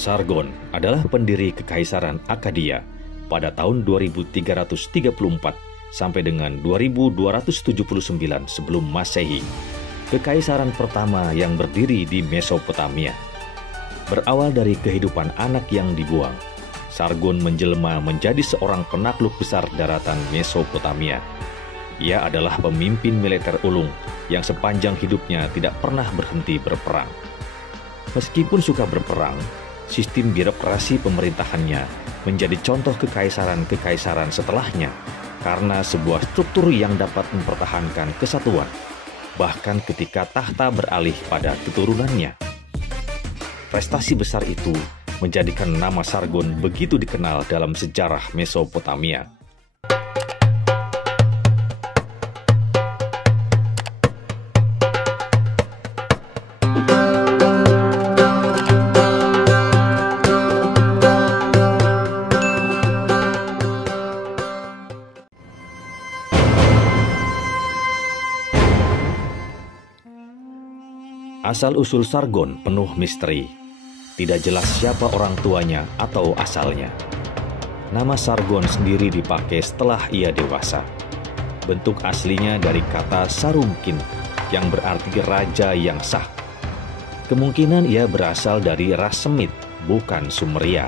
Sargon adalah pendiri Kekaisaran Akkadia pada tahun 2334 sampai dengan 2279 sebelum Masehi. Kekaisaran pertama yang berdiri di Mesopotamia. Berawal dari kehidupan anak yang dibuang, Sargon menjelma menjadi seorang penakluk besar daratan Mesopotamia. Ia adalah pemimpin militer ulung yang sepanjang hidupnya tidak pernah berhenti berperang. Meskipun suka berperang, sistem birokrasi pemerintahannya menjadi contoh kekaisaran-kekaisaran setelahnya karena sebuah struktur yang dapat mempertahankan kesatuan, bahkan ketika tahta beralih pada keturunannya. Prestasi besar itu menjadikan nama Sargon begitu dikenal dalam sejarah Mesopotamia. Asal-usul Sargon penuh misteri. Tidak jelas siapa orang tuanya atau asalnya. Nama Sargon sendiri dipakai setelah ia dewasa. Bentuk aslinya dari kata Sarumkin yang berarti raja yang sah. Kemungkinan ia berasal dari ras Semit, bukan Sumeria.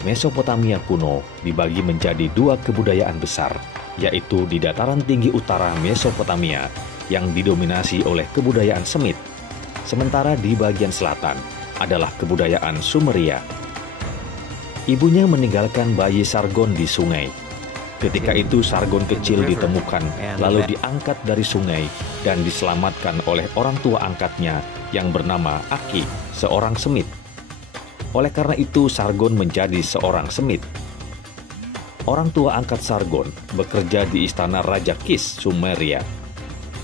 Mesopotamia kuno dibagi menjadi dua kebudayaan besar, yaitu di dataran tinggi utara Mesopotamia yang didominasi oleh kebudayaan Semit, sementara di bagian selatan adalah kebudayaan Sumeria. Ibunya meninggalkan bayi Sargon di sungai. Ketika itu Sargon kecil ditemukan, lalu diangkat dari sungai dan diselamatkan oleh orang tua angkatnya yang bernama Aki, seorang Semit. Oleh karena itu Sargon menjadi seorang Semit. Orang tua angkat Sargon bekerja di istana Raja Kis, Sumeria.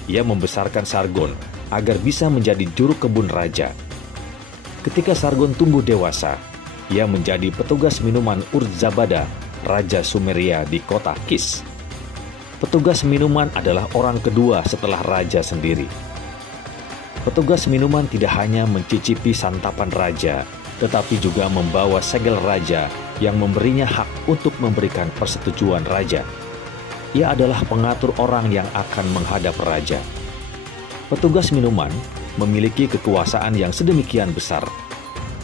Ia membesarkan Sargon agar bisa menjadi juru kebun raja. Ketika Sargon tumbuh dewasa, ia menjadi petugas minuman Ur-Zabada, Raja Sumeria di kota Kis. Petugas minuman adalah orang kedua setelah raja sendiri. Petugas minuman tidak hanya mencicipi santapan raja, tetapi juga membawa segel raja yang memberinya hak untuk memberikan persetujuan raja. Ia adalah pengatur orang yang akan menghadap raja. Petugas minuman memiliki kekuasaan yang sedemikian besar.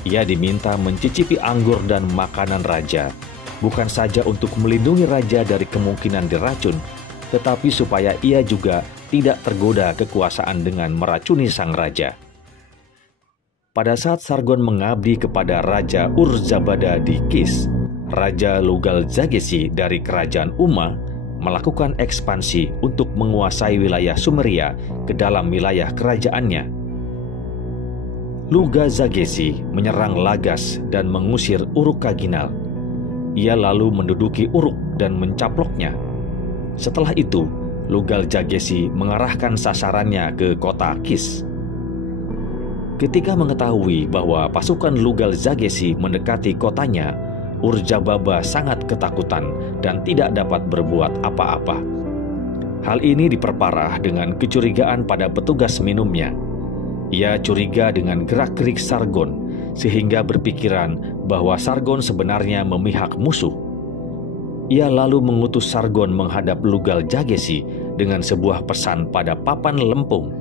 Ia diminta mencicipi anggur dan makanan raja, bukan saja untuk melindungi raja dari kemungkinan diracun, tetapi supaya ia juga tidak tergoda kekuasaan dengan meracuni sang raja. Pada saat Sargon mengabdi kepada Raja Ur-Zabada di Kis, Raja Lugal-Zagesi dari kerajaan Umma melakukan ekspansi untuk menguasai wilayah Sumeria ke dalam wilayah kerajaannya. Lugal-Zagesi menyerang Lagas dan mengusir Uruk-Kaginal. Ia lalu menduduki Uruk dan mencaploknya. Setelah itu, Lugal-Zagesi mengarahkan sasarannya ke kota Kis. Ketika mengetahui bahwa pasukan Lugal-Zagesi mendekati kotanya, Ur-Zababa sangat ketakutan dan tidak dapat berbuat apa-apa. Hal ini diperparah dengan kecurigaan pada petugas minumnya. Ia curiga dengan gerak-gerik Sargon, sehingga berpikiran bahwa Sargon sebenarnya memihak musuh. Ia lalu mengutus Sargon menghadap Lugal-Zagesi dengan sebuah pesan pada papan lempung.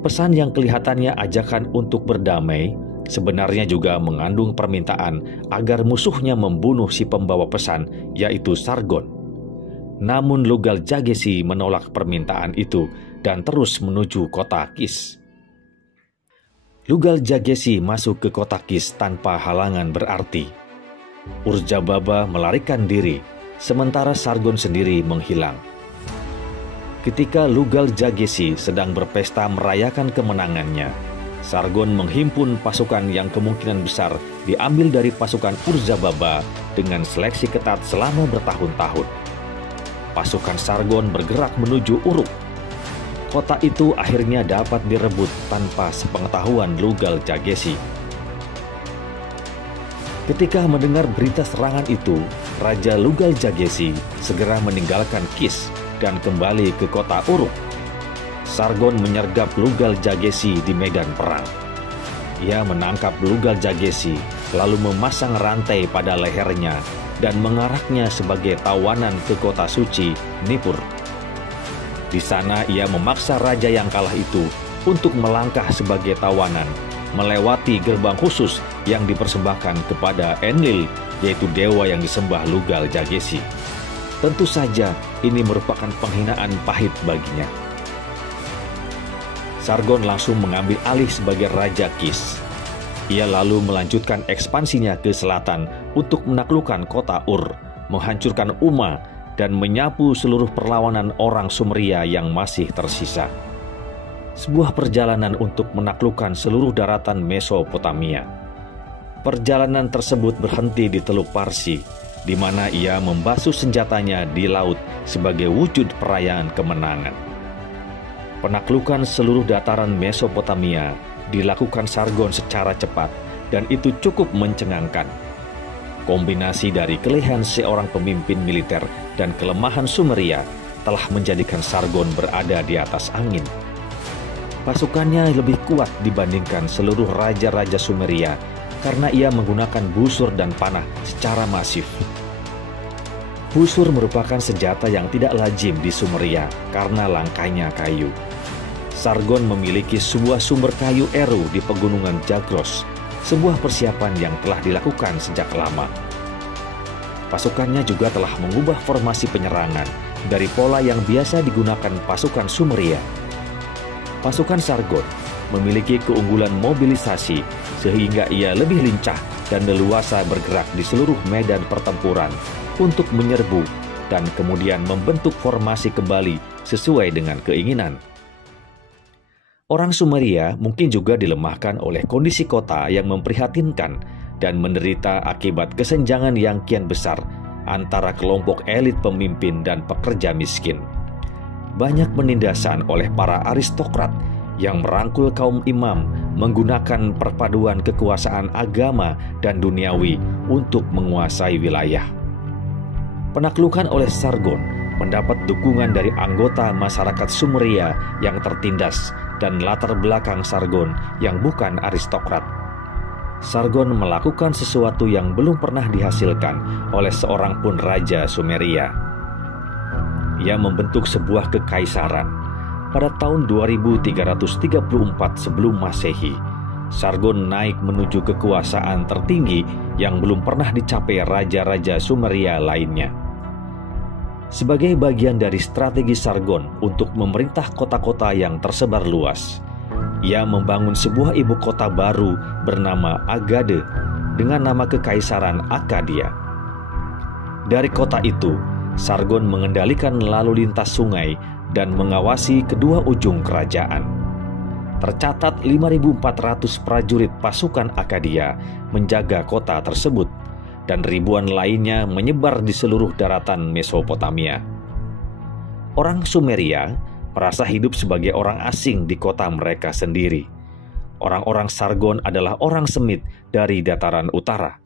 Pesan yang kelihatannya ajakan untuk berdamai, sebenarnya juga mengandung permintaan agar musuhnya membunuh si pembawa pesan, yaitu Sargon. Namun Lugal-Zagesi menolak permintaan itu dan terus menuju kota Kis. Lugal-Zagesi masuk ke kota Kis tanpa halangan berarti. Ur-Zababa melarikan diri, sementara Sargon sendiri menghilang. Ketika Lugal-Zagesi sedang berpesta merayakan kemenangannya, Sargon menghimpun pasukan yang kemungkinan besar diambil dari pasukan Ur-Zababa dengan seleksi ketat selama bertahun-tahun. Pasukan Sargon bergerak menuju Uruk. Kota itu akhirnya dapat direbut tanpa sepengetahuan Lugal-Zagesi. Ketika mendengar berita serangan itu, Raja Lugal-Zagesi segera meninggalkan Kis dan kembali ke kota Uruk. Sargon menyergap Lugal-Zagesi di medan perang. Ia menangkap Lugal-Jagesi, lalu memasang rantai pada lehernya dan mengaraknya sebagai tawanan ke kota suci, Nippur. Di sana ia memaksa raja yang kalah itu untuk melangkah sebagai tawanan, melewati gerbang khusus yang dipersembahkan kepada Enlil, yaitu dewa yang disembah Lugal-Jagesi. Tentu saja ini merupakan penghinaan pahit baginya. Sargon langsung mengambil alih sebagai Raja Kish. Ia lalu melanjutkan ekspansinya ke selatan untuk menaklukkan kota Ur, menghancurkan Umma, dan menyapu seluruh perlawanan orang Sumeria yang masih tersisa. Sebuah perjalanan untuk menaklukkan seluruh daratan Mesopotamia. Perjalanan tersebut berhenti di Teluk Parsi, di mana ia membasuh senjatanya di laut sebagai wujud perayaan kemenangan. Penaklukan seluruh dataran Mesopotamia dilakukan Sargon secara cepat, dan itu cukup mencengangkan. Kombinasi dari kelehan seorang pemimpin militer dan kelemahan Sumeria telah menjadikan Sargon berada di atas angin. Pasukannya lebih kuat dibandingkan seluruh raja-raja Sumeria karena ia menggunakan busur dan panah secara masif. Busur merupakan senjata yang tidak lazim di Sumeria karena langkanya kayu. Sargon memiliki sebuah sumber kayu Eru di pegunungan Zagros, sebuah persiapan yang telah dilakukan sejak lama. Pasukannya juga telah mengubah formasi penyerangan dari pola yang biasa digunakan pasukan Sumeria. Pasukan Sargon memiliki keunggulan mobilisasi sehingga ia lebih lincah dan leluasa bergerak di seluruh medan pertempuran untuk menyerbu dan kemudian membentuk formasi kembali sesuai dengan keinginan. Orang Sumeria mungkin juga dilemahkan oleh kondisi kota yang memprihatinkan dan menderita akibat kesenjangan yang kian besar antara kelompok elit pemimpin dan pekerja miskin. Banyak penindasan oleh para aristokrat yang merangkul kaum imam menggunakan perpaduan kekuasaan agama dan duniawi untuk menguasai wilayah. Penaklukan oleh Sargon mendapat dukungan dari anggota masyarakat Sumeria yang tertindas dan latar belakang Sargon yang bukan aristokrat. Sargon melakukan sesuatu yang belum pernah dihasilkan oleh seorang pun raja Sumeria. Ia membentuk sebuah kekaisaran. Pada tahun 2334 sebelum Masehi, Sargon naik menuju kekuasaan tertinggi yang belum pernah dicapai raja-raja Sumeria lainnya. Sebagai bagian dari strategi Sargon untuk memerintah kota-kota yang tersebar luas, ia membangun sebuah ibu kota baru bernama Agade dengan nama Kekaisaran Akkadia. Dari kota itu, Sargon mengendalikan lalu lintas sungai dan mengawasi kedua ujung kerajaan. Tercatat 5.400 prajurit pasukan Akkadia menjaga kota tersebut, dan ribuan lainnya menyebar di seluruh daratan Mesopotamia. Orang Sumeria merasa hidup sebagai orang asing di kota mereka sendiri. Orang-orang Sargon adalah orang Semit dari dataran utara.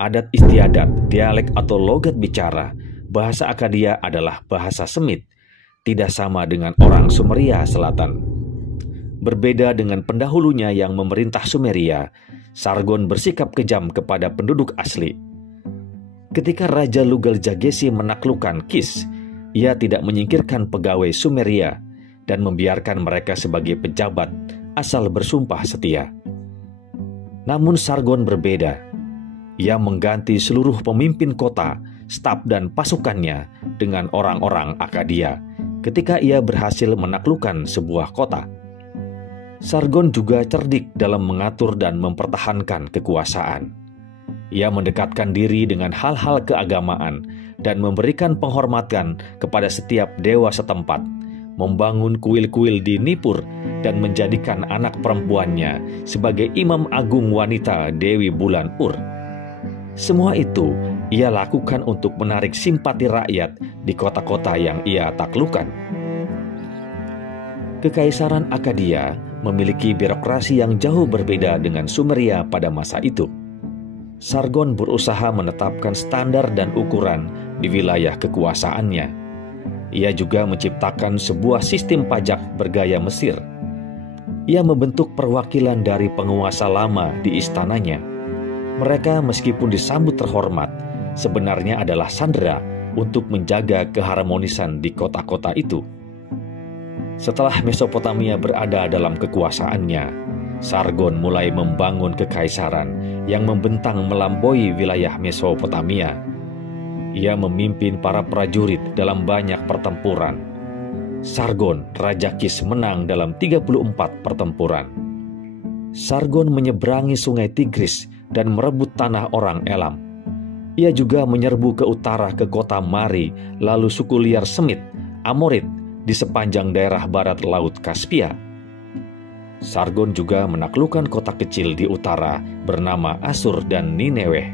Adat istiadat, dialek atau logat bicara, bahasa Akkadia adalah bahasa Semit, tidak sama dengan orang Sumeria Selatan. Berbeda dengan pendahulunya yang memerintah Sumeria, Sargon bersikap kejam kepada penduduk asli. Ketika Raja Lugal-Jagesi menaklukkan Kish, ia tidak menyingkirkan pegawai Sumeria dan membiarkan mereka sebagai pejabat asal bersumpah setia. Namun Sargon berbeda. Ia mengganti seluruh pemimpin kota, staf dan pasukannya dengan orang-orang Akkadia ketika ia berhasil menaklukkan sebuah kota. Sargon juga cerdik dalam mengatur dan mempertahankan kekuasaan. Ia mendekatkan diri dengan hal-hal keagamaan dan memberikan penghormatan kepada setiap dewa setempat, membangun kuil-kuil di Nippur dan menjadikan anak perempuannya sebagai imam agung wanita Dewi Bulan Ur. Semua itu ia lakukan untuk menarik simpati rakyat di kota-kota yang ia taklukkan. Kekaisaran Akkadia memiliki birokrasi yang jauh berbeda dengan Sumeria pada masa itu. Sargon berusaha menetapkan standar dan ukuran di wilayah kekuasaannya. Ia juga menciptakan sebuah sistem pajak bergaya Mesir. Ia membentuk perwakilan dari penguasa lama di istananya. Mereka meskipun disambut terhormat, sebenarnya adalah sandera untuk menjaga keharmonisan di kota-kota itu. Setelah Mesopotamia berada dalam kekuasaannya, Sargon mulai membangun kekaisaran yang membentang melampaui wilayah Mesopotamia. Ia memimpin para prajurit dalam banyak pertempuran. Sargon, Raja Kis, menang dalam 34 pertempuran. Sargon menyeberangi sungai Tigris dan merebut tanah orang Elam. Ia juga menyerbu ke utara ke kota Mari, lalu suku liar Semit, Amorit, di sepanjang daerah barat Laut Kaspia. Sargon juga menaklukkan kota kecil di utara bernama Asur dan Nineweh.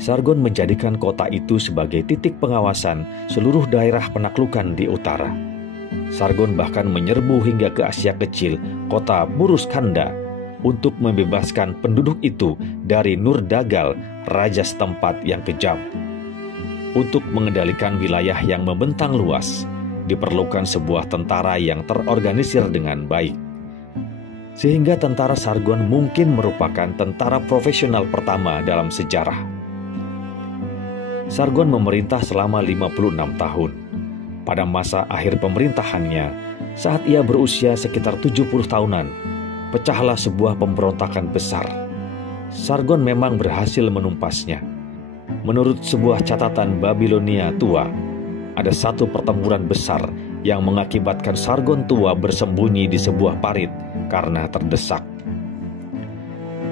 Sargon menjadikan kota itu sebagai titik pengawasan seluruh daerah penaklukan di utara. Sargon bahkan menyerbu hingga ke Asia Kecil, kota Buruskanda, untuk membebaskan penduduk itu dari Nurdagal, raja setempat yang kejam. Untuk mengendalikan wilayah yang membentang luas, diperlukan sebuah tentara yang terorganisir dengan baik. Sehingga tentara Sargon mungkin merupakan tentara profesional pertama dalam sejarah. Sargon memerintah selama 56 tahun. Pada masa akhir pemerintahannya, saat ia berusia sekitar 70 tahunan, pecahlah sebuah pemberontakan besar. Sargon memang berhasil menumpasnya. Menurut sebuah catatan Babilonia tua, ada satu pertempuran besar yang mengakibatkan Sargon tua bersembunyi di sebuah parit karena terdesak.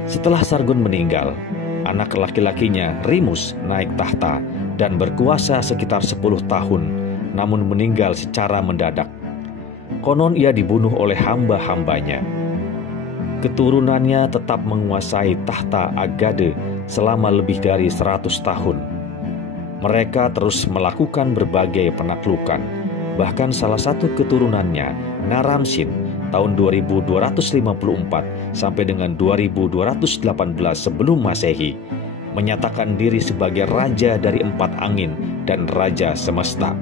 Setelah Sargon meninggal, anak laki-lakinya Rimus naik tahta dan berkuasa sekitar 10 tahun, namun meninggal secara mendadak. Konon ia dibunuh oleh hamba-hambanya. Keturunannya tetap menguasai tahta Agade selama lebih dari 100 tahun. Mereka terus melakukan berbagai penaklukan. Bahkan salah satu keturunannya, Naram-Sin, tahun 2254 sampai dengan 2218 sebelum Masehi, menyatakan diri sebagai raja dari 4 angin dan raja semesta.